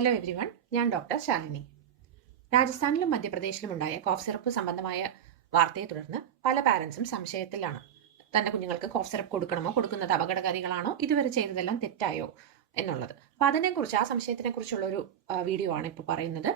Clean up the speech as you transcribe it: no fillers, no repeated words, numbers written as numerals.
Hello everyone, ഞാൻ doctor Shalini. രാജസ്ഥാനിലും മധ്യപ്രദേശിലും ഉണ്ടായ കോഫ് സിറപ്പ് സംബന്ധമായ വാർത്തയെ തുടർന്ന് പല പാരൻസും സംശയത്തിലാണ്. തന്റെ കുഞ്ഞുങ്ങൾക്ക് കോഫ് സിറപ്പ് കൊടുക്കണമോ, കൊടുക്കുന്നത് അപകടകാരികളാണോ, ഇതുവരെ ചെയ്തതെല്ലാം തെറ്റായോ എന്നുള്ളത്. അപ്പൊ അതിനെക്കുറിച്ച്, ആ സംശയത്തിനെ കുറിച്ചുള്ള ഒരു വീഡിയോ ആണ് ഇപ്പോൾ പറയുന്നത്.